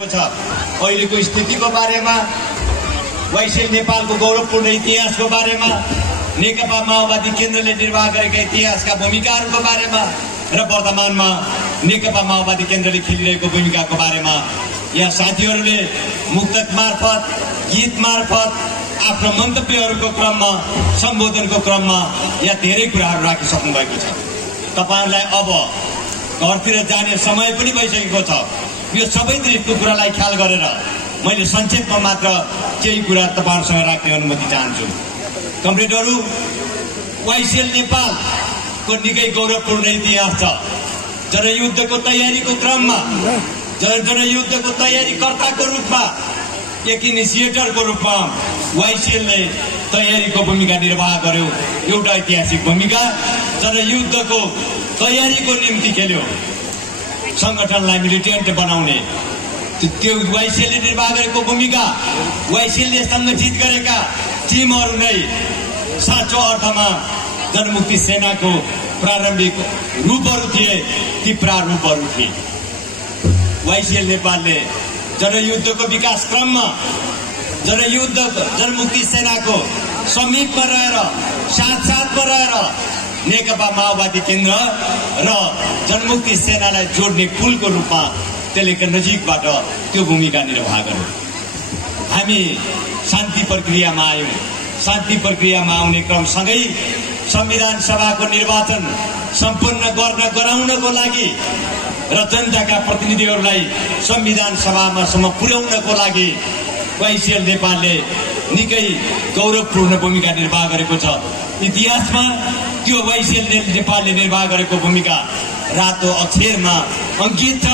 अहिलेको स्थितिको बारेमा, वाइसेल नेपालको गौरवपूर्ण इतिहासको बारेमा, नेकपा माओवादी केन्द्रले निर्वाह गरेका इतिहासका भूमिकाहरूको बारेमा र वर्तमानमा नेकपा माओवादी केन्द्रले खेलिरहेको भूमिकाको बारेमा यहाँ साथीहरूले मुक्तक मार्फत, गीत मार्फत आफ्नो मन्तव्यहरूको क्रममा, सम्बोधनको क्रममा यहाँ धेरै कुराहरू राखिसक्नु भएको छ। तपाईहरुलाई अब घरतिर जाने समय पनि भइसकेको छ। यो सबै दृष्टिको कुरालाई ख्याल गरेर मैले संक्षेपमा मात्र केही कुरा तपाईहरुसँग राख्ने अनुमति चाहन्छु। कमरेडहरू, वाइसेल नेपालको निकै गौरवपूर्ण इतिहास छ। जनयुद्धको तयारीको क्रममा, जनयुद्धको तयारीकर्ताको रूपमा, एक इनिसिएटरको रूपमा वाइसेलले तयारीको भूमिका निर्वाह गर्यो। एउटा ऐतिहासिक भूमिका जनयुद्धको तयारीको निम्ति खेल्यो। संगठनलाई मिलिटेन्ट बनाउने त्यो वाइसेलले निर्वाह गरेको भूमिका, वाइसेलले संगठित गरेका टिमहरू नै साँचो अर्थमा जनमुक्ति सेनाको प्रारम्भिक रूपहरू थिए। ती प्रारूपहरू थिए। वाइसेल नेपालले जनयुद्धको विकास क्रममा जनमुक्ति सेनाको समीपमा रहेर, साथमा रहेर नेकपा माओवादी केन्द्र र जनमुक्ति सेनालाई जोड्ने पुलको रूपमा त्यसले नजिकबाट त्यो भूमिका निर्वाह गर्यो। हामी शान्ति प्रक्रियामा आयौं। शान्ति प्रक्रियामा आउने क्रमसँगै संविधान सभाको निर्वाचन सम्पन्न गराउनको लागि र जनताका प्रतिनिधिहरूलाई संविधान सभामासम्म पुर्याउनको लागि वाइसेल नेपालले निकै गौरवपूर्ण भूमिका निर्वाह गरेको छ। इतिहासमा त्यो वाइसेल नेपालले निर्वाह गरेको भूमिका रातो अक्षरमा अंकित छ।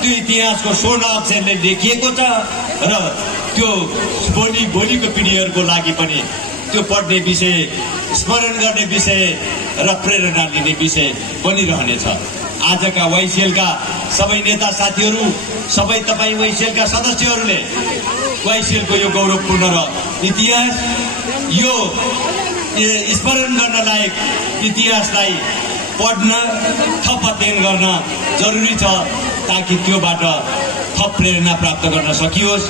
त्यो इतिहासको स्वर्ण अक्षरले लेखिएको छ र त्यो भोलिको पिढीहरूको लागि पनि त्यो पढ्ने विषय, स्मरण गर्ने विषय र प्रेरणा लिने विषय बनिरहनेछ। आजका वाइसेलका सबै नेता साथीहरू, सबै तपाईँ वाइसेलका सदस्यहरूले वाइसेलको यो गौरवपूर्ण र इतिहास, यो स्मरण गर्न लायक इतिहासलाई पढ्न, थप अध्ययन गर्न जरुरी छ ताकि त्योबाट थप प्रेरणा प्राप्त गर्न सकियोस्,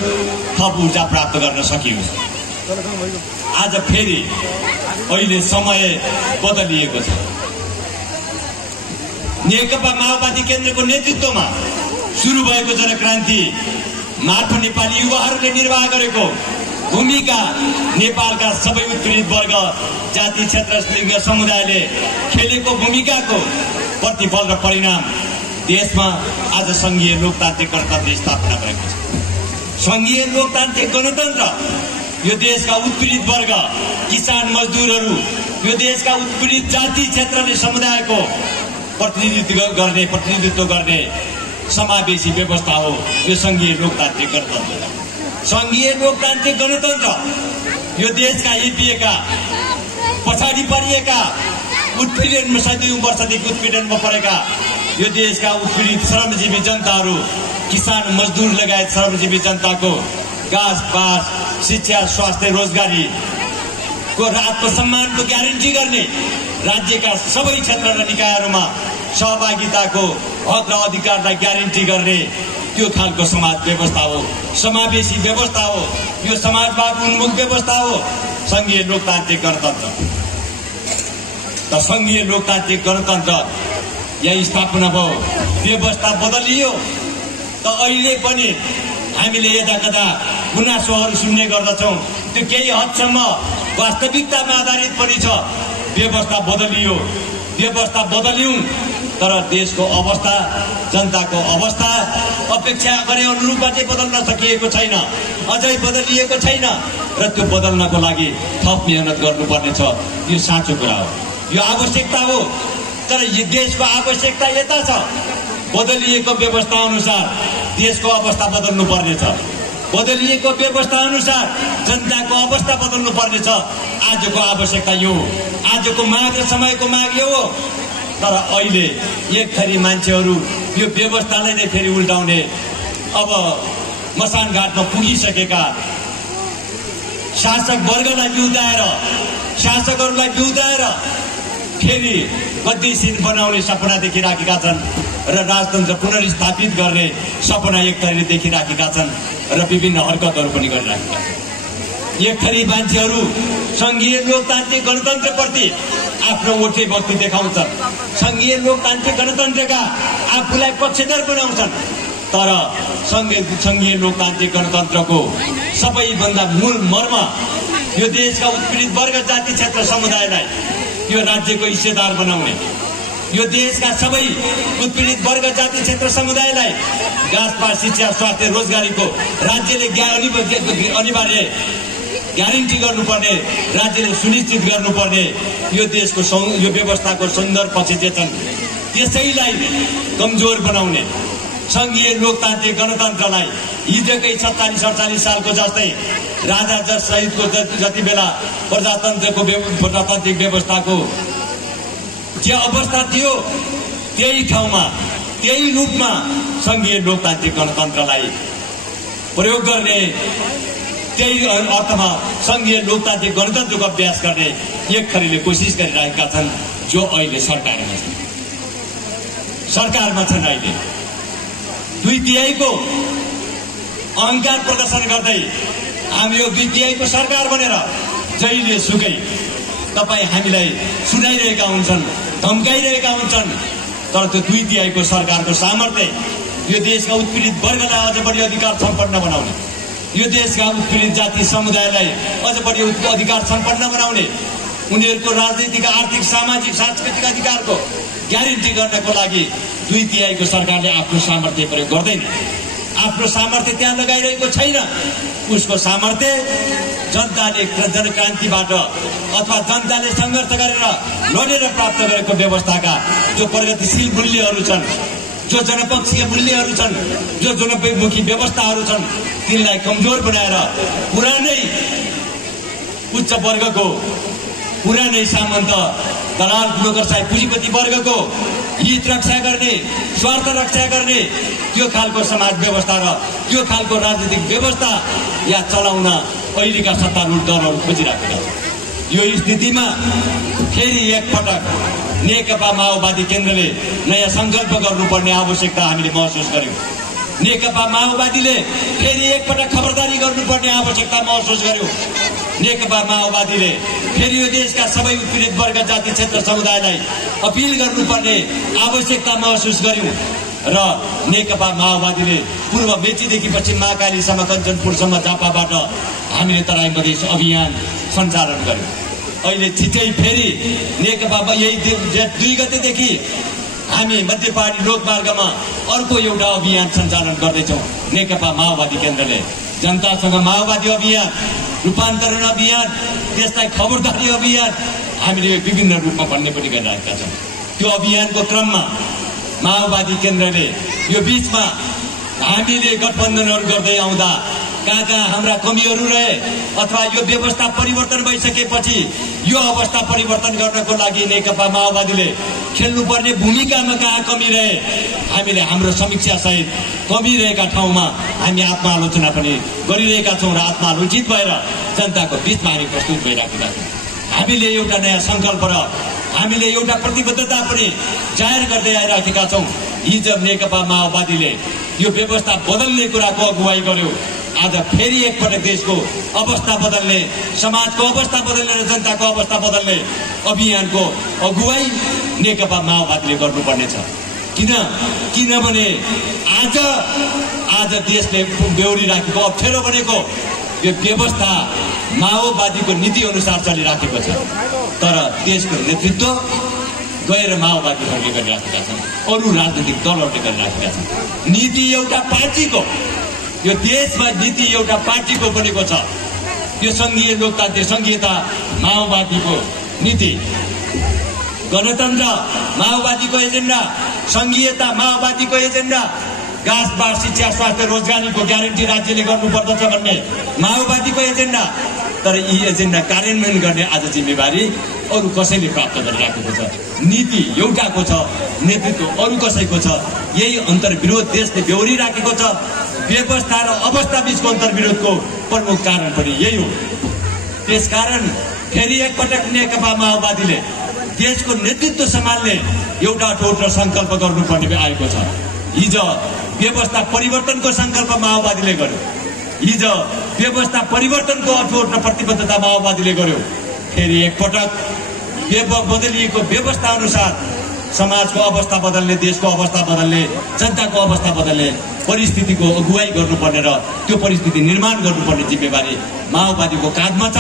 थप ऊर्जा प्राप्त गर्न सकियोस्। आज फेरि अहिले समय बदलिएको छ। नेकपा माओवादी केन्द्रको नेतृत्वमा सुरु भएको जनक्रान्ति मार्फत नेपाली युवाहरूले निर्वाह गरेको भूमिका, नेपालका सबै उत्पीडित वर्ग, जाति, क्षेत्र, लिङ्ग, समुदायले खेलेको भूमिकाको प्रतिफल र परिणाम देशमा आज संघीय लोकतान्त्रिक गणतन्त्र स्थापना भएको छ। संघीय लोकतान्त्रिक गणतन्त्र यो देशका उत्पीडित वर्ग, किसान, मजदुरहरू, यो देशका उत्पीडित जाति, क्षेत्र र समुदायको प्रतिनिधित्व गर्ने समावेशी व्यवस्था हो। यो संघीय लोकतान्त्रिक गणतन्त्र, संघीय लोकतान्त्रिक गणतन्त्र यो देशका एपिएका, पछाडि परिएका, उत्पीडन, सदियौं वर्षदेखि उत्पीडनमा परेका यो देशका उत्पीडित श्रमजीवी जनताहरू, किसान, मजदुर लगायत श्रमजीवी जनताको घाँस बास, शिक्षा, स्वास्थ्य, रोजगारी को आत्मसम्मानको ग्यारेन्टी गर्ने, राज्यका सबै क्षेत्र र निकायहरूमा सहभागिताको हक र अधिकारलाई ग्यारेन्टी गर्ने त्यो खालको समाज व्यवस्था हो, समावेशी व्यवस्था हो। यो समाजवाद उन्मुख व्यवस्था हो संघीय लोकतान्त्रिक गणतन्त्र। त संघीय लोकतान्त्रिक गणतन्त्र यहाँ स्थापना भयो, व्यवस्था बदलियो। त अहिले पनि हामीले यता कता गुनासोहरू सुन्ने गर्दछौँ। त्यो केही हदसम्म वास्तविकतामा आधारित पनि छ। व्यवस्था बदलियो, व्यवस्था बदल्यौं, तर देशको अवस्था, जनताको अवस्था अपेक्षा गरे अनुरूपबाट बदल्न सकिएको छैन, अझै बदलिएको छैन र त्यो बदल्नको लागि थप मेहनत गर्नुपर्ने छ। यो साँचो कुरा हो, यो आवश्यकता हो। तर यो देशको आवश्यकता यता छ, बदलिएको व्यवस्था अनुसार देशको अवस्था बदल्नु पर्नेछ, बदलिएको व्यवस्था अनुसार जनताको अवस्था बदल्नु पर्नेछ। आजको आवश्यकता यो हो, आजको माग र समयको माग यो हो। तर अहिले एक थरी मान्छेहरू यो व्यवस्थालाई नै फेरि उल्टाउने, अब मसान घाटमा पुगिसकेका शासक वर्गलाई बिउदाएर, शासकहरूलाई बिउदाएर फेरि गद्दीसिन बनाउने सपना देखिराखेका छन्। र राजतन्त्र पुनर्स्थापित गर्ने सपना एक थरीले देखिराखेका छन् र विभिन्न हरकतहरू पनि गरिराखेका छन्। एक थरी मान्छेहरू संघीय लोकतान्त्रिक गणतन्त्रप्रति आफ्नो ओठे भक्ति देखाउँछन्, संघीय लोकतान्त्रिक गणतन्त्रका आफूलाई पक्षधर बनाउँछन्। तर संघीय लोकतान्त्रिक गणतन्त्रको सबैभन्दा मूल मर्म यो देशका उत्पीडित वर्ग जाति क्षेत्र समुदायलाई यो राज्यको हिस्सेदार बनाउने, यो देशका सबै उत्पीडित वर्ग जाति क्षेत्र समुदायलाई घाँसपात शिक्षा स्वास्थ्य रोजगारीको राज्यले अनिवार्य ग्यारेन्टी गर्नुपर्ने, राज्यले सुनिश्चित गर्नुपर्ने यो देशको यो व्यवस्थाको सुन्दर पक्ष चाहिँ छन्। त्यसैलाई कमजोर बनाउने संघीय लोकतान्त्रिक गणतन्त्रलाई हिजोकै 47-48 सालको जस्तै राजा जज सहितको जति बेला प्रजातान्त्रिक व्यवस्थाको जे अवस्था थियो त्यही ठाउँमा त्यही रूपमा संघीय लोकतान्त्रिक गणतन्त्रलाई प्रयोग गर्ने, त्यही अर्थमा संघीय लोकतान्त्रिक गणतन्त्रको अभ्यास गर्ने एक थरीले कोसिस गरिरहेका छन्, जो अहिले सरकारमा छन्। अहिले 2/3 अहंकार प्रदर्शन गर्दै हामी यो 2/3 सरकार बनेर जहिले सुकै तपाईँ हामीलाई सुनाइरहेका हुन्छन्, धम्काइरहेका हुन्छन्। तर त्यो 2/3 सरकारको सामर्थ्य यो देशका उत्पीडित वर्गलाई अझ बढी अधिकार सम्पन्न बनाउने, यो देशका उत्पीडित जाति समुदायलाई अझ बढी अधिकार सम्पन्न बनाउने, उनीहरूको राजनीतिक आर्थिक सामाजिक सांस्कृतिक अधिकारको ग्यारेन्टी गर्नको लागि 2/3 सरकारले आफ्नो सामर्थ्य प्रयोग गर्दैन, आफ्नो सामर्थ्य त्यहाँ लगाइरहेको छैन। उसको सामर्थ्य जनताले जनक्रान्तिबाट अथवा जनताले सङ्घर्ष गरेर लडेर प्राप्त गरेको व्यवस्थाका जो प्रगतिशील मूल्यहरू छन्, जो जनपक्षीय मूल्यहरू छन्, जो जनमुखी व्यवस्थाहरू छन्, तिनलाई कमजोर बनाएर पुरानै उच्च वर्गको, पुरानै सामन्त दलाल ब्रोकरसाही पुँजीपति वर्गको हित रक्षा गर्ने, स्वार्थ रक्षा गर्ने त्यो खालको समाज व्यवस्था र त्यो खालको राजनीतिक व्यवस्था या चलाउन अहिलेका सत्तारूढ दलहरू खोजिराखेका छन्। यो स्थितिमा फेरि एकपटक नेकपा माओवादी केन्द्रले नयाँ संकल्प गर्नुपर्ने आवश्यकता हामीले महसुस गर्यौं। नेकपा माओवादीले फेरि एकपटक खबरदारी गर्नुपर्ने आवश्यकता महसुस गर्यो। नेकपा माओवादीले फेरि यो देशका सबै उत्पीडित वर्ग जाति क्षेत्र समुदायलाई अपिल गर्नुपर्ने आवश्यकता महसुस गर्यौं र नेकपा माओवादीले पूर्व मेचीदेखि पश्चिम महाकालीसम्म कञ्चनपुरसम्म झापाबाट हामीले तराई मधेस अभियान सञ्चालन गर्यौं। अहिले छिटै फेरि नेकपा यही 2 गतेदेखि हामी मध्य पहाडी लोकमार्गमा अर्को एउटा अभियान सञ्चालन गर्दैछौँ। नेकपा माओवादी केन्द्रले जनतासँग माओवादी अभियान, रूपान्तरण अभियान, त्यसलाई खबरदारी अभियान हामीले विभिन्न रूपमा भन्ने पनि गरिरहेका छौँ। त्यो अभियानको क्रममा माओवादी केन्द्रले यो बीचमा हामीले गठबन्धनहरू गर्दै आउँदा कहाँ हाम्रा कमीहरू रहे अथवा यो व्यवस्था परिवर्तन भइसकेपछि यो अवस्था परिवर्तन गर्नको लागि नेकपा माओवादीले खेल्नुपर्ने भूमिकामा कहाँ कमी रहे हामीले हाम्रो समीक्षा सहित कमी रहेका ठाउँमा हामी आत्मालोचना पनि गरिरहेका छौँ र आत्मालोचित भएर जनताको बीचमा हामी प्रस्तुत भइराखेका छौँ। हामीले एउटा नयाँ संकल्प र हामीले एउटा प्रतिबद्धता पनि जाहेर गर्दै आइराखेका छौँ। हिजो नेकपा माओवादीले यो व्यवस्था बदल्ने कुराको अगुवाई गर्यो। आज फेरि एकपटक देशको अवस्था बदल्ने, समाजको अवस्था बदल्ने र जनताको अवस्था बदल्ने अभियानको अगुवाई नेकपा माओवादीले गर्नुपर्नेछ। किनभने आज देशले बेहोरिराखेको अप्ठ्यारो बनेको यो व्यवस्था माओवादीको नीति अनुसार चलिराखेको छ। तर देशको नेतृत्व गएर माओवादीहरूले गरिराखेका छन्, अरू राजनीतिक दलहरूले गरिराखेका छन्। नीति एउटा पार्टीको, यो देशमा नीति एउटा पार्टीको बनेको छ। यो संघीय लोकतान्त्रिक संघीयता माओवादीको नीति, गणतन्त्र माओवादीको एजेन्डा, संघीयता माओवादीको एजेन्डा, घाँसपात शिक्षा स्वास्थ्य रोजगारीको ग्यारेन्टी राज्यले गर्नुपर्दछ भन्ने माओवादीको एजेन्डा। तर यी एजेन्डा कार्यान्वयन गर्ने आज जिम्मेवारी अरू कसैले प्राप्त गरिराखेको छ। नीति एउटाको छ, नेतृत्व अरू कसैको छ। यही अन्तर्विरोध देशले बेहोरिराखेको छ। व्यवस्था र अवस्था बीचको अन्तर्विरोधको प्रमुख कारण पनि यही हो। त्यसकारण फेरि एकपटक नेकपा माओवादीले देशको नेतृत्व सम्हाल्ने एउटा ठोट र सङ्कल्प गर्नुपर्ने आएको छ। हिजो व्यवस्था परिवर्तनको सङ्कल्प माओवादीले गर्यो, हिजो व्यवस्था परिवर्तनको अठोट र प्रतिबद्धता माओवादीले गर्यो। फेरि एकपटक बदलिएको व्यवस्था अनुसार समाजको अवस्था बदल्ने, देशको अवस्था बदल्ने, जनताको अवस्था बदल्ने परिस्थितिको अगुवाई गर्नुपर्ने र त्यो परिस्थिति निर्माण गर्नुपर्ने जिम्मेवारी माओवादीको काँधमा छ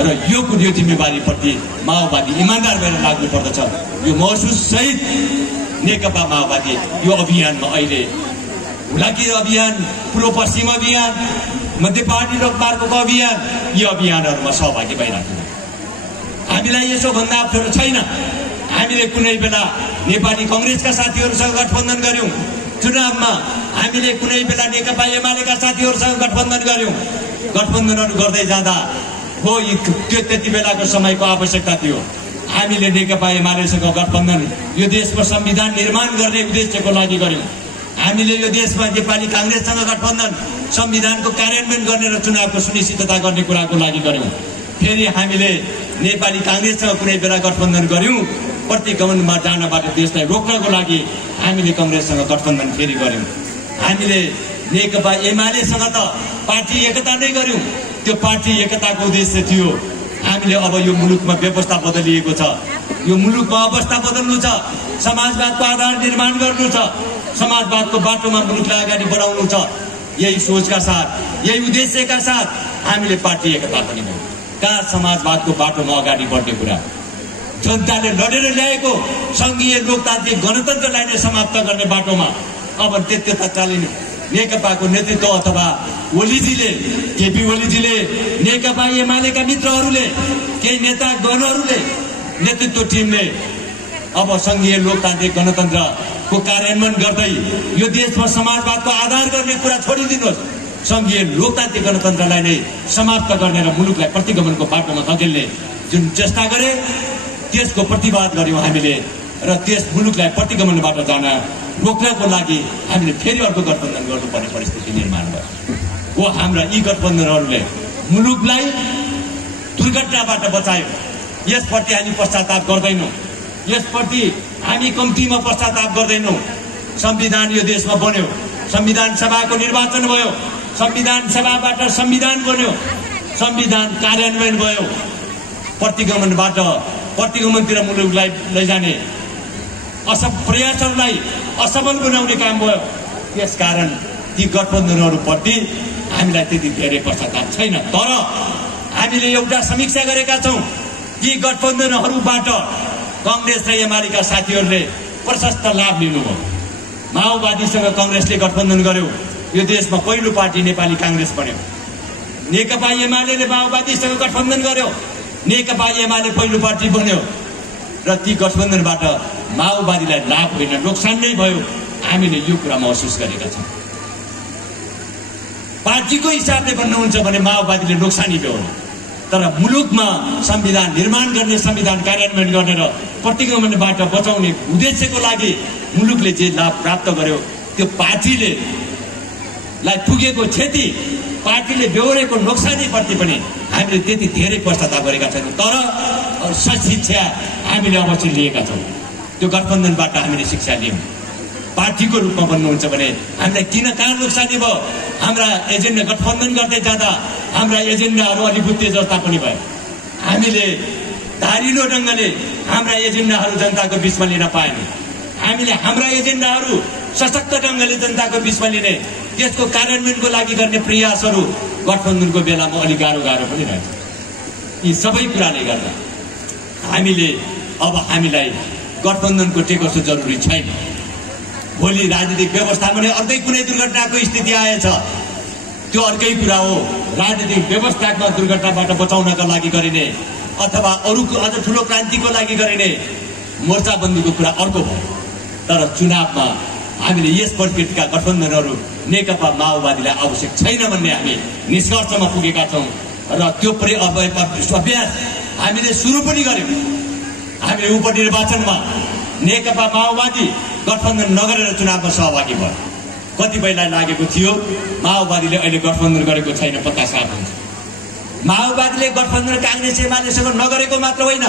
र यो जिम्मेवारीप्रति माओवादी इमान्दार भएर लाग्नु पर्दछ। यो महसुस सहित नेकपा माओवादी यो अभियानमा अहिले हुलाकी अभियान, पूर्व पश्चिम अभियान, मध्य पहाडी लोकमार्गको अभियान, यी अभियानहरूमा सहभागी भइराख्छौँ। हामीलाई यसो भन्दा अप्ठ्यारो छैन। हामीले कुनै बेला नेपाली कांग्रेसका साथीहरूसँग गठबन्धन गर्यौं, चुनावमा हामीले कुनै बेला नेकपा एमालेका साथीहरूसँग गठबन्धन गर्यौं। गठबन्धनहरू गर्दै जाँदा हो त्यो त्यति बेलाको समयको आवश्यकता थियो। हामीले नेकपा एमालेसँग गठबन्धन यो देशको संविधान निर्माण गर्ने उद्देश्यको लागि गर्यौं। हामीले यो देशमा नेपाली कांग्रेससँग गठबन्धन संविधानको कार्यान्वयन गर्ने र चुनावको सुनिश्चितता गर्ने कुराको लागि गर्यौं। फेरि हामीले नेपाली कांग्रेससँग कुनै बेला गठबन्धन गर्यौं, प्रतिगमनमा जानबाट देशलाई रोक्नको लागि हामीले कांग्रेससँग गठबन्धन फेरि गर्यौं। हामीले नेकपा एमालेसँग त पार्टी एकता नै गर्यौं। त्यो पार्टी एकताको उद्देश्य थियो हामीले अब यो मुलुकमा व्यवस्था बदलिएको छ, यो मुलुकमा अवस्था बदल्नु छ, समाजवादको आधार निर्माण गर्नु छ, समाजवादको बाटोमा मुलुकलाई अगाडि बढाउनु छ। यही सोचका साथ, यही उद्देश्यका साथ हामीले पार्टी एकता पनि गर्यौं। कहाँ समाजवादको बाटोमा अगाडि बढ्ने कुरा, जनताले लडेर ल्याएको संघीय लोकतान्त्रिक गणतन्त्रलाई नै समाप्त गर्ने बाटोमा अब त्यता चालिने नेकपाको नेतृत्व अथवा ओलीजीले, केपी ओलीजीले, नेकपा एमालेका मित्रहरूले, केही नेतागणहरूले, नेतृत्व टिमले अब संघीय लोकतान्त्रिक गणतन्त्रको कार्यान्वयन गर्दै यो देशमा समाजवादको आधार गर्ने कुरा छोडिदिनुहोस्, संघीय लोकतान्त्रिक गणतन्त्रलाई नै समाप्त गर्ने र मुलुकलाई प्रतिगमनको बाटोमा धकेल्ने जुन चेष्टा गरे त्यसको प्रतिवाद गर्यौं हामीले र त्यस मुलुकलाई प्रतिगमनबाट जान रोक्नको लागि हामीले फेरि अर्को गठबन्धन गर्नुपर्ने परिस्थिति निर्माण भयो। हो हाम्रा यी गठबन्धनहरूले मुलुकलाई दुर्घटनाबाट बचायो। यसप्रति हामी पश्चाताप गर्दैनौं, यसप्रति हामी कम्तीमा पश्चाताप गर्दैनौं। संविधान यो देशमा बन्यो, संविधान सभाको निर्वाचन भयो, संविधान सभाबाट संविधान बन्यो, संविधान कार्यान्वयन भयो, प्रतिगमनबाट प्रतिगमनतिर मुलुकलाई लैजाने प्रयासहरूलाई असफल बनाउने काम भयो। त्यसकारण ती गठबन्धनहरूप्रति हामीलाई त्यति धेरै पश्चाताप छैन। तर हामीले एउटा समीक्षा गरेका छौं, यी गठबन्धनहरूबाट कांग्रेस र एमालेका साथीहरूले प्रशस्त लाभ लिनुभयो। माओवादीसँग कांग्रेसले गठबन्धन गर्यो, यो देशमा पहिलो पार्टी नेपाली कांग्रेस बन्यो। नेकपा एमालेले माओवादीसँग गठबन्धन गर्यो, नेकपा एमाले पहिलो पार्टी बन्यो र ती गठबन्धनबाट माओवादीलाई लाभ होइन नोक्सान नै भयो। हामीले यो कुरा महसुस गरेका छौं। पार्टीको हिसाबले भन्नुहुन्छ भने माओवादीले नोक्सानी भयो, तर मुलुकमा संविधान निर्माण गर्ने, संविधान कार्यान्वयन गर्ने र प्रतिगमनबाट बचाउने उद्देश्यको लागि मुलुकले जे लाभ प्राप्त गर्यो त्यो पार्टीले लाई पुगेको क्षति, पार्टीले बेहोरेको नोक्सानीप्रति पनि हामीले त्यति धेरै पश्चाताप गरेका छैनौं। तर शिक्षा हामीले अवश्य लिएका छौं। त्यो गठबन्धनबाट हामीले शिक्षा लियौं। पार्टीको रूपमा भन्नुहुन्छ भने हामीलाई किन कहाँ नोक्सानी भयो? हाम्रा एजेन्डा गठबन्धन गर्दै जाँदा हाम्रा एजेन्डाहरू अलिपुत्ते जस्ता पनि भए। हामीले धारिलो ढंगले हाम्रा एजेन्डाहरू जनताको बीचमा लिन पाएनौं। हामीले हाम्रा एजेन्डाहरू सशक्त ढंगले जनताको बीचमा लिने, त्यसको कार्यान्वयनको लागि गर्ने प्रयासहरू गठबन्धनको बेलामा अलि गाह्रो पनि रहेछ। यी सबै कुराले गर्दा हामीलाई गठबन्धनको टेकोसो जरुरी छैन। भोलि राजनीतिक व्यवस्थामा नै अर्कै कुनै दुर्घटनाको स्थिति आएछ, त्यो अर्कै कुरा हो। राजनीतिक व्यवस्थामा दुर्घटनाबाट बचाउनका लागि गरिने अथवा अरूको अझ ठूलो क्रान्तिको लागि गरिने मोर्चाबन्दीको कुरा अर्को भयो। तर चुनावमा हामीले यस प्रकृतिका गठबन्धनहरू नेकपा माओवादीलाई आवश्यक छैन भन्ने हामी निष्कर्षमा पुगेका छौं र त्यो अभ्यास हामीले सुरु पनि गर्यौं। हामीले उपनिर्वाचनमा नेकपा माओवादी गठबन्धन नगरेर चुनावमा सहभागी भयो। कतिपयलाई लागेको थियो माओवादीले अहिले गठबन्धन गरेको छैन, पत्ता साफ हुन्छ। माओवादीले गठबन्धन कांग्रेस एमालेसँग नगरेको मात्र होइन,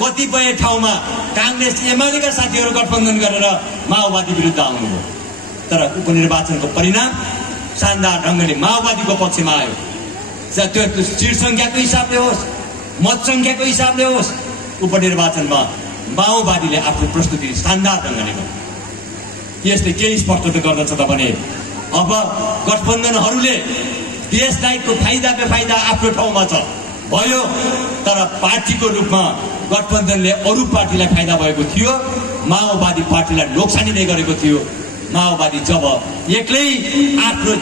कतिपय ठाउँमा कांग्रेस एमालेका साथीहरू गठबन्धन गरेर माओवादी विरुद्ध आउनुभयो, तर उपनिर्वाचनको परिणाम शानदार ढङ्गले माओवादीको पक्षमा आयो। त्यो सिट संख्याको हिसाबले होस्, मत संख्याको हिसाबले होस्, उपनिर्वाचनमा माओवादीले आफ्नो प्रस्तुति शानदार ढङ्गले गर्यो। यसले के स्पष्ट गर्दछ त भने अब गठबन्धनहरूले देशलाई फाइदा बेफाइदा आफ्नो ठाउँमा छ भयो, तर पार्टीको रूपमा गठबन्धनले अरू पार्टीलाई फाइदा भएको थियो, माओवादी पार्टीलाई नोक्सानी नै गरेको थियो। माओवादी जब एक्लै आफ्नो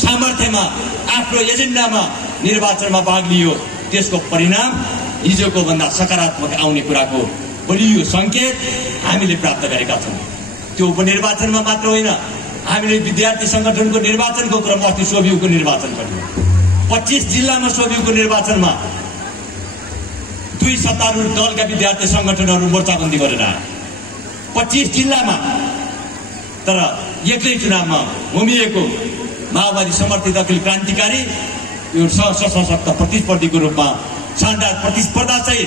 सामर्थ्यमा आफ्नो एजेन्डामा निर्वाचनमा भाग लियो, त्यसको परिणाम हिजोको भन्दा सकारात्मक आउने कुराको बलियो संकेत हामीले प्राप्त गरेका छौँ। त्यो उपनिर्वाचनमा मात्र होइन, हामीले विद्यार्थी संगठनको निर्वाचनको क्रम अस्ति सोभियुको निर्वाचन गर्यो। 25 जिल्लामा सोभियुको निर्वाचनमा 2 सत्तारूढ दलका विद्यार्थी संगठनहरू मोर्चाबन्दी गरेर आए 25 जिल्लामा। तर एक्लै चुनावमा होमिएको माओवादी समर्थित अखिल क्रान्तिकारी यो सशक्त प्रतिस्पर्धीको रूपमा शानदार प्रतिस्पर्धा चाहिँ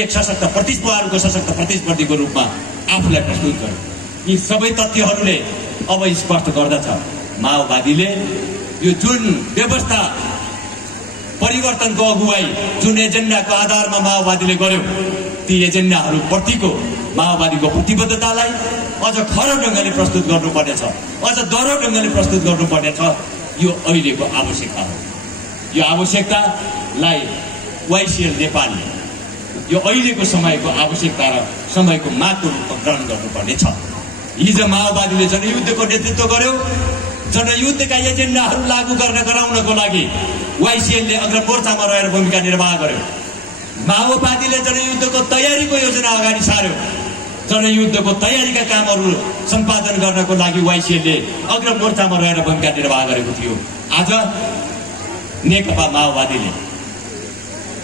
एक सशक्त प्रतिस्पर्धीको सशक्त प्रतिस्पर्धीको रूपमा आफूलाई प्रस्तुत गर्यो। यी सबै तथ्यहरूले अब स्पष्ट गर्दछ माओवादीले यो जुन व्यवस्था परिवर्तनको अगुवाई जुन एजेन्डाको आधारमा माओवादीले गर्यो, ती एजेन्डाहरूप्रतिको माओवादीको प्रतिबद्धतालाई अझ खरो ढङ्गले प्रस्तुत गर्नुपर्नेछ, अझ दह्रो ढङ्गले प्रस्तुत गर्नुपर्नेछ। यो अहिलेको आवश्यकता हो। यो आवश्यकतालाई वाइसिएल नेपालले यो अहिलेको समयको आवश्यकता र समयको मागको रूपमा ग्रहण गर्नुपर्नेछ। हिजो माओवादीले जनयुद्धको नेतृत्व गर्यो, जनयुद्धका एजेन्डाहरू लागू गराउनको लागि वाइसिएलले अग्रमोर्चामा रहेर भूमिका निर्वाह गर्यो। माओवादीले जनयुद्धको तयारीको योजना अगाडि सार्यो, जनयुद्धको तयारीका कामहरू सम्पादन गर्नको लागि वाइसिएलले अग्रमोर्चामा रहेर भूमिका निर्वाह गरेको थियो। आज नेकपा माओवादीले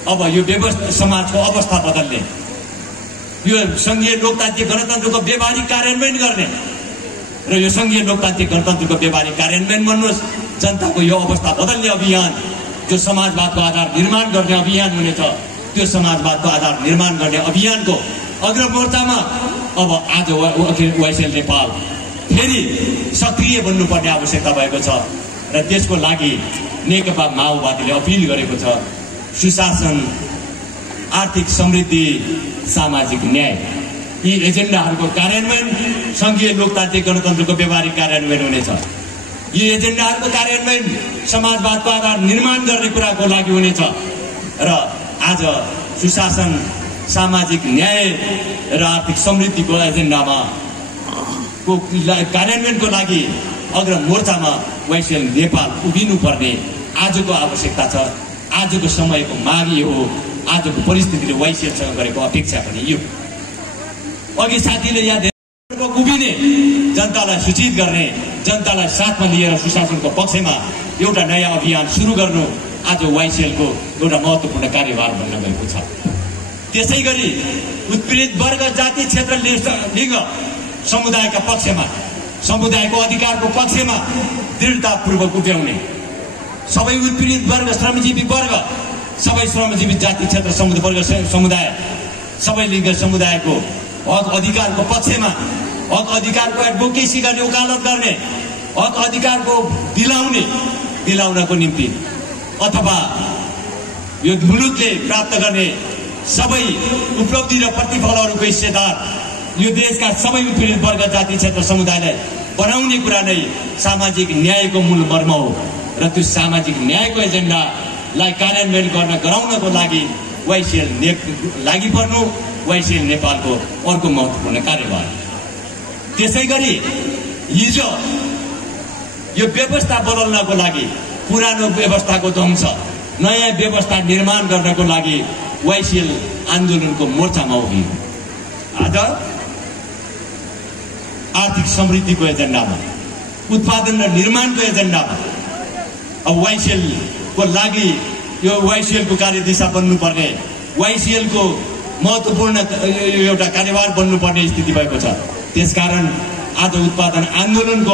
अब यो व्यवस्था समाजको अवस्था बदल्ने, यो संघीय लोकतान्त्रिक गणतन्त्रको व्यवहारिक कार्यान्वयन गर्ने र यो संघीय लोकतान्त्रिक गणतन्त्रको व्यवहारिक कार्यान्वयन भन्नुहोस्, जनताको यो अवस्था बदल्ने अभियान, जो समाजवादको आधार निर्माण गर्ने अभियान हुनेछ, त्यो समाजवादको आधार निर्माण गर्ने अभियानको अग्रमोर्चामा अब आज वाइसिएल नेपाल फेरि सक्रिय बन्नुपर्ने आवश्यकता भएको छ। र त्यसको लागि नेकपा माओवादीले अपिल गरेको छ सुशासन, आर्थिक समृद्धि, सामाजिक न्याय, यी एजेन्डाहरूको कार्यान्वयन संघीय लोकतान्त्रिक गणतन्त्रको व्यवहारिक कार्यान्वयन हुनेछ। यी एजेन्डाहरूको कार्यान्वयन समाजवादको आधार निर्माण गर्ने कुराको लागि हुनेछ। र आज सुशासन, सामाजिक न्याय र आर्थिक समृद्धिको एजेन्डामा कार्यान्वयनको लागि अग्रमोर्चामा वाइसिएल नेपाल उभिनुपर्ने आजको आवश्यकता छ। आजको समयको माग यो हो। आजको परिस्थितिले वाइसिएलसँग गरेको अपेक्षा पनि यो। अघि साथीले यहाँ उभिने, जनतालाई सूचित गर्ने, जनतालाई साथमा लिएर सुशासनको पक्षमा एउटा नयाँ अभियान सुरु गर्नु आज वाइसिएलको एउटा महत्त्वपूर्ण कार्यभार बन्न गएको छ। त्यसै गरी उत्पीडित वर्ग, जाति, क्षेत्र, लिङ्ग समुदायका पक्षमा, समुदायको अधिकारको पक्षमा दृढतापूर्वक उभ्याउने, सबै उत्पीडित वर्ग, श्रमजीवी वर्ग, सबै श्रमजीवी जाति, क्षेत्र, वर्ग, समुदाय, सबै लिङ्ग समुदायको हक अधिकारको पक्षमा, हक अधिकारको एडभोकेसी गर्ने, वकालत गर्ने, हक अधिकारको दिलाउनको निम्ति अथवा यो मुलुकले प्राप्त गर्ने सबै उपलब्धि र प्रतिफलहरूको हिस्सेदार यो देशका सबै उत्पीडित वर्ग, जाति, क्षेत्र, समुदायलाई बनाउने कुरा नै सामाजिक न्यायको मूल मर्म हो। र त्यो सामाजिक न्यायको एजेन्डालाई कार्यान्वयन गराउनको लागि वाइसिएल लागि पर्नु वाइसिएल नेपालको अर्को महत्त्वपूर्ण कार्यभार। त्यसै गरी हिजो यो व्यवस्था बदल्नको लागि, पुरानो व्यवस्थाको ध्वंस, नयाँ व्यवस्था निर्माण गर्नको लागि वाइसिएल आन्दोलनको मोर्चामा उभियो। आज आर्थिक समृद्धिको एजेन्डामा, उत्पादन र निर्माणको एजेन्डामा अब वाइसिएलको लागि यो वाइसिएलको कार्यदिशा बन्नुपर्ने, वाइसिएलको महत्त्वपूर्ण एउटा कार्यभार बन्नुपर्ने स्थिति भएको छ। त्यसकारण आज उत्पादन आन्दोलनको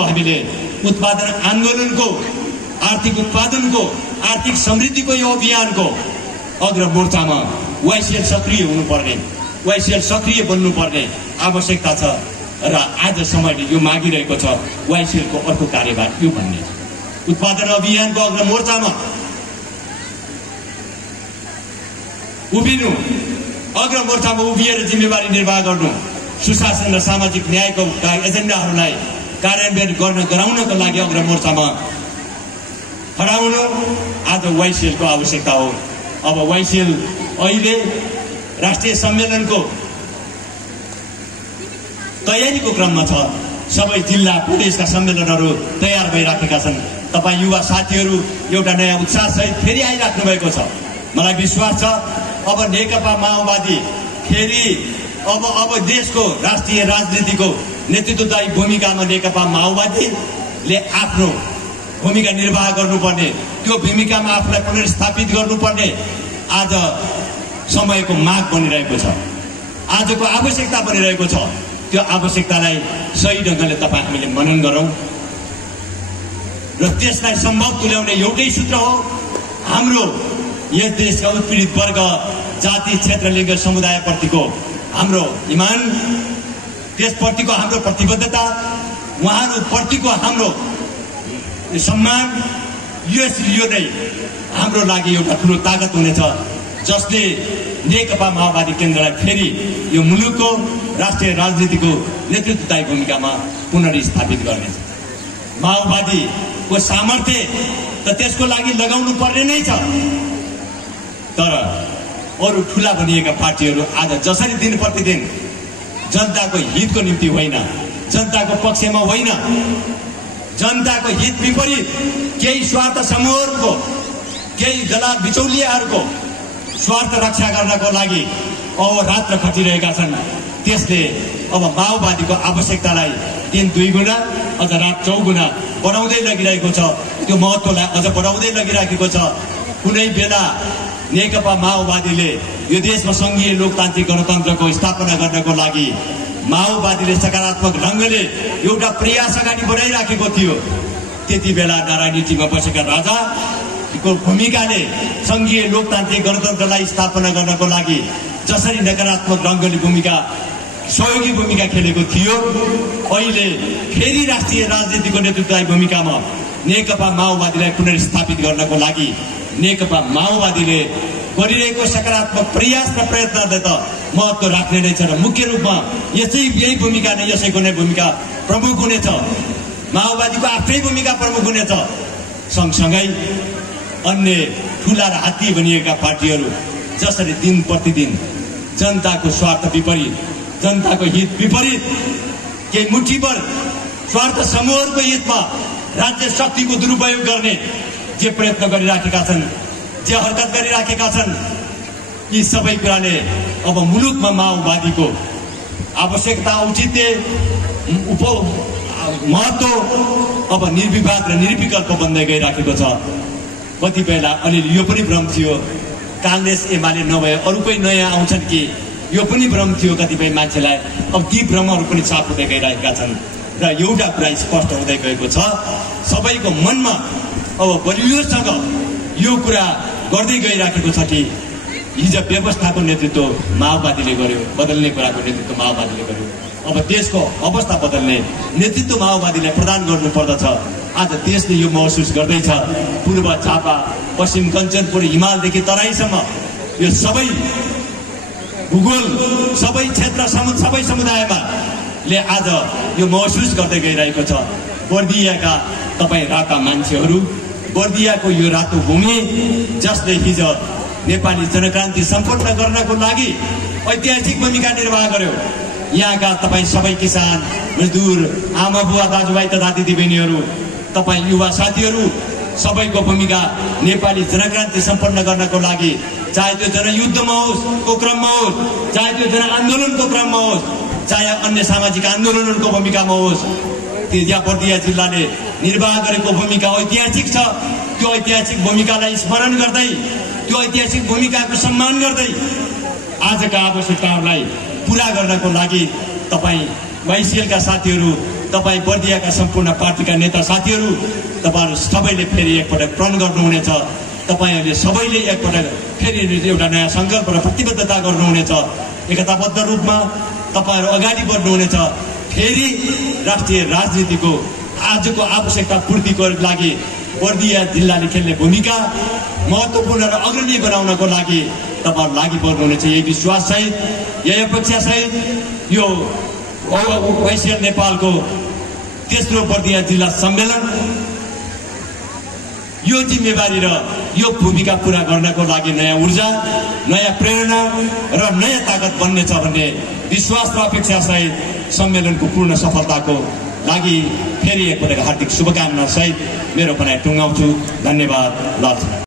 आर्थिक उत्पादनको, आर्थिक समृद्धिको यो अभियानको अग्रमोर्चामा वाइसिएल सक्रिय हुनुपर्ने, वाइसिएल सक्रिय बन्नुपर्ने आवश्यकता छ र आज समयले यो मागिरहेको छ वाइसिएलको अर्को कार्यभार यो भन्ने उत्पादन अभियानको अग्रमोर्चामा उभिनु, अग्रमोर्चामा उभिएर जिम्मेवारी निर्वाह गर्नु, सुशासन र सामाजिक न्यायको एजेन्डाहरूलाई कार्यान्वयन गर्न गराउनको लागि अग्रमोर्चामा खडाउनु आज वाइसिएलको आवश्यकता हो। अब वाइसिएल अहिले राष्ट्रिय सम्मेलनको तयारीको क्रममा छ। सबै जिल्ला प्रदेशका सम्मेलनहरू तयार भइराखेका छन्। तपाईँ युवा साथीहरू एउटा नयाँ उत्साहसहित फेरि आइराख्नु भएको छ। मलाई विश्वास छ अब नेकपा माओवादी फेरि अब देशको राष्ट्रिय राजनीतिको नेतृत्वदायी भूमिकामा नेकपा माओवादीले आफ्नो भूमिका निर्वाह गर्नुपर्ने, त्यो भूमिकामा आफूलाई पुनर्स्थापित गर्नुपर्ने आज समयको माग बनिरहेको छ, आजको आवश्यकता बनिरहेको छ। त्यो आवश्यकतालाई सही ढङ्गले तपाईँ हामीले मनन गरौँ र त्यसलाई सम्भव तुल्याउने एउटै सूत्र हो हाम्रो यस देशका उत्पीडित वर्ग, जाति, क्षेत्र, लिङ्ग, समुदायप्रतिको हाम्रो इमान, त्यसप्रतिको हाम्रो प्रतिबद्धता, उहाँहरूप्रतिको हाम्रो सम्मान, यो नै हाम्रो लागि एउटा ठुलो ताकत हुनेछ जसले नेकपा माओवादी केन्द्रलाई फेरि यो मुलुकको राष्ट्रिय राजनीतिको नेतृत्वदायी भूमिकामा पुनर्स्थापित गर्नेछ। माओवादीको सामर्थ्य त त्यसको लागि लगाउनु पर्ने नै छ, तर अरू ठुला बनिएका पार्टीहरू आज जसरी दिन प्रतिदिन जनताको हितको निम्ति होइन, जनताको पक्षमा होइन, जनताको हित विपरीत केही स्वार्थ समूहहरूको, केही दलाल बिचौलियाहरूको स्वार्थ रक्षा गर्नको लागि अहोरात्र खटिरहेका छन्। त्यसले अब माओवादीको आवश्यकतालाई दिन 2 गुणा अझ रात 4 गुणा बढाउँदै लगिरहेको छ, त्यो महत्त्वलाई अझ बढाउँदै लगिरहेको छ। कुनै बेला नेकपा माओवादीले यो देशमा सङ्घीय लोकतान्त्रिक गणतन्त्रको स्थापना गर्नको लागि माओवादीले सकारात्मक ढङ्गले एउटा प्रयास अगाडि बढाइराखेको थियो। त्यति बेला राजनीतिमा बसेका राजाको भूमिकाले सङ्घीय लोकतान्त्रिक गणतन्त्रलाई स्थापना गर्नको लागि जसरी नकारात्मक ढङ्गले सहयोगी भूमिका खेलेको थियो, अहिले फेरि राष्ट्रिय राजनीतिको नेतृत्वदायी भूमिकामा नेकपा माओवादीलाई पुनर्स्थापित गर्नको लागि नेकपा माओवादीले गरिरहेको सकारात्मक प्रयास र प्रयत्नले त महत्त्व राख्ने नै छ र मुख्य रूपमा यही भूमिका नै, यसैको नै भूमिका प्रमुख हुनेछ। माओवादीको आफ्नै भूमिका प्रमुख हुनेछ। सँगसँगै अन्य ठुला र हात्ती बनिएका पार्टीहरू जसरी दिन प्रतिदिन जनताको स्वार्थ विपरीत, जनताको हित विपरीत, केही मुठीभर स्वार्थ समूहहरूको हितमा राज्य शक्तिको दुरुपयोग गर्ने जे प्रयत्न गरिराखेका छन्, जे हरकत गरिराखेका छन्, यी सबै कुराले अब मुलुकमा माओवादीको आवश्यकता, औचित्य, महत्त्व अब निर्विवाद र निर्विकल्प बन्दै गइराखेको छ। कतिपयला अलिअलि यो पनि भ्रम थियो काङ्ग्रेस एमाले नभए अरू कोही नयाँ आउँछन् कि, यो पनि भ्रम थियो कतिपय मान्छेलाई। अब ती भ्रमहरू पनि साफ हुँदै गइरहेका छन् र एउटा कुरा स्पष्ट हुँदै गएको छ, सबैको मनमा अब बलियोसँग यो कुरा गर्दै गइराखेको छ कि हिजो व्यवस्थाको नेतृत्व माओवादीले गर्यो, बदल्ने कुराको नेतृत्व माओवादीले गर्यो। अब देशको अवस्था बदल्ने नेतृत्व माओवादीलाई प्रदान गर्नुपर्दछ। आज देशले यो महसुस गर्दैछ। पूर्व झापा, पश्चिम कञ्चनपुर, हिमालदेखि तराईसम्म यो सबै भूगोल, सबै क्षेत्र, सबै समुदायमा आज यो महसुस गर्दै गइरहेको छ। बर्दियाका तपाईँ राता मान्छेहरू, बर्दियाको यो रातो भूमि जसले हिजो नेपाली जनक्रान्ति सम्पन्न गर्नको लागि ऐतिहासिक भूमिका निर्वाह गर्यो, यहाँका तपाईँ सबै किसान, मजदुर, आमा बुवा, दाजुभाइ तथा दिदीबहिनीहरू, तपाईँ युवा साथीहरू, सबैको भूमिका नेपाली जनक्रान्ति सम्पन्न गर्नको लागि, चाहे त्यो जनयुद्धमा होस् को क्रममा होस्, चाहे त्यो जनआन्दोलनको क्रममा होस्, चाहे अन्य सामाजिक आन्दोलनहरूको भूमिकामा होस्, त्यो बर्दिया जिल्लाले निर्वाह गरेको भूमिका ऐतिहासिक छ। त्यो ऐतिहासिक भूमिकालाई स्मरण गर्दै, त्यो ऐतिहासिक भूमिकाको सम्मान गर्दै आजका आवश्यकताहरूलाई पुरा गर्नको लागि तपाईँ वाइसिएलका साथीहरू, तपाईँ बर्दियाका सम्पूर्ण पार्टीका नेता साथीहरू, तपाईँहरू सबैले फेरि एकपटक प्रण गर्नुहुनेछ। तपाईहरूले सबैले एकपटक फेरि एउटा नयाँ सङ्कल्प र प्रतिबद्धता गर्नुहुनेछ। एकताबद्ध रूपमा तपाईँहरू अगाडि बढ्नुहुनेछ। फेरि राष्ट्रिय राजनीतिको आजको आवश्यकता पूर्तिको लागि बर्दिया जिल्लाले खेल्ने भूमिका महत्त्वपूर्ण र अग्रणी बनाउनको लागि तपाईँहरू लागि पर्नुहुनेछ। यही विश्वाससहित, यही अपेक्षासहित यो YCL नेपालको तेस्रो बर्दिया जिल्ला सम्मेलन यो जिम्मेवारी र यो भूमिका पूरा गर्नको लागि नयाँ ऊर्जा, नयाँ प्रेरणा र नयाँ ताकत बन्नेछ भन्ने विश्वास र अपेक्षासहित सम्मेलनको पूर्ण सफलताको लागि फेरि एकपटक हार्दिक शुभकामना सहित मेरो भनाइ टुङ्गाउँछु। धन्यवाद। लाल।